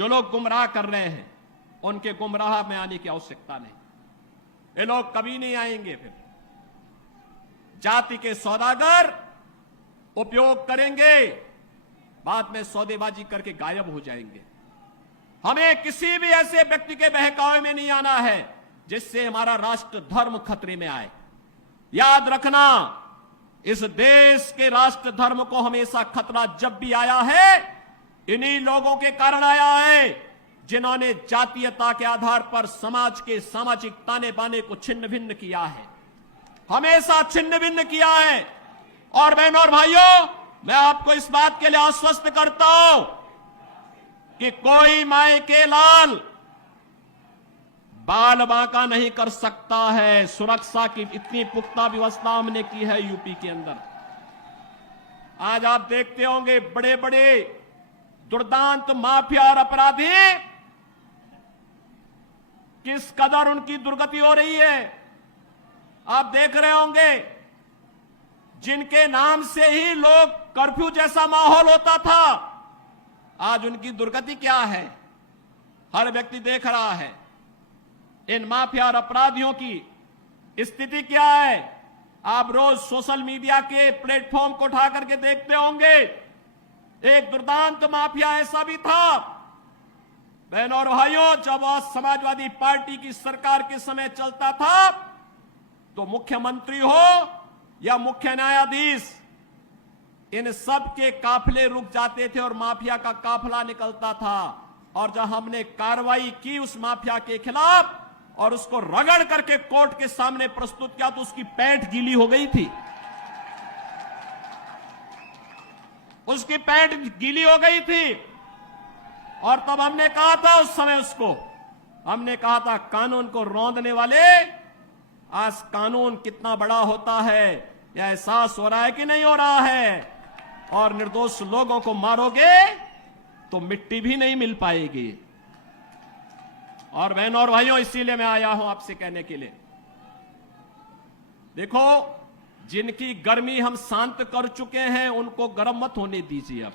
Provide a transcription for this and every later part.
जो लोग गुमराह कर रहे हैं उनके गुमराह में आने की आवश्यकता नहीं। ये लोग कभी नहीं आएंगे। फिर जाति के सौदागर उपयोग करेंगे, बाद में सौदेबाजी करके गायब हो जाएंगे। हमें किसी भी ऐसे व्यक्ति के बहकावे में नहीं आना है जिससे हमारा राष्ट्र धर्म खतरे में आए। याद रखना, इस देश के राष्ट्र धर्म को हमेशा खतरा जब भी आया है, इन्हीं लोगों के कारण आया है जिन्होंने जातीयता के आधार पर समाज के सामाजिक ताने बाने को छिन्न भिन्न किया है, हमेशा छिन्न भिन्न किया है। और बहनों और भाइयों, मैं आपको इस बात के लिए आश्वस्त करता हूं कि कोई माय के लाल बाल बांका नहीं कर सकता है। सुरक्षा की इतनी पुख्ता व्यवस्था हमने की है यूपी के अंदर। आज आप देखते होंगे बड़े बड़े दुर्दांत माफिया और अपराधी किस कदर उनकी दुर्गति हो रही है। आप देख रहे होंगे, जिनके नाम से ही लोग कर्फ्यू जैसा माहौल होता था, आज उनकी दुर्गति क्या है हर व्यक्ति देख रहा है। इन माफिया और अपराधियों की स्थिति क्या है, आप रोज सोशल मीडिया के प्लेटफॉर्म को उठा करके देखते होंगे। एक दुर्दांत माफिया ऐसा भी था, बहनों और भाइयों, जब वह समाजवादी पार्टी की सरकार के समय चलता था तो मुख्यमंत्री हो या मुख्य न्यायाधीश, इन सब के काफिले रुक जाते थे और माफिया का काफिला निकलता था। और जब हमने कार्रवाई की उस माफिया के खिलाफ और उसको रगड़ करके कोर्ट के सामने प्रस्तुत किया तो उसकी पैंट गीली हो गई थी, उसकी पैंट गीली हो गई थी। और तब हमने कहा था, उस समय उसको हमने कहा था, कानून को रौंदने वाले, आज कानून कितना बड़ा होता है यह एहसास हो रहा है कि नहीं हो रहा है। और निर्दोष लोगों को मारोगे तो मिट्टी भी नहीं मिल पाएगी। और बहनों और भाइयों, इसीलिए मैं आया हूं आपसे कहने के लिए, देखो, जिनकी गर्मी हम शांत कर चुके हैं उनको गर्म मत होने दीजिए। अब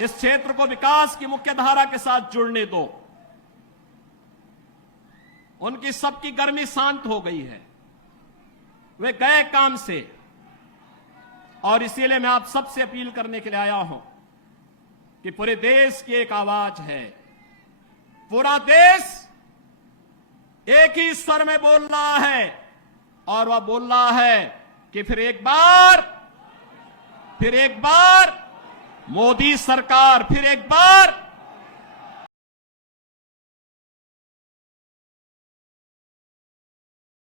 इस क्षेत्र को विकास की मुख्य धारा के साथ जुड़ने दो। उनकी सबकी गर्मी शांत हो गई है, वे गए काम से। और इसीलिए मैं आप सबसे अपील करने के लिए आया हूं कि पूरे देश की एक आवाज है, पूरा देश एक ही स्वर में बोल रहा है। और वह बोल रहा है कि फिर एक बार मोदी सरकार, फिर एक बार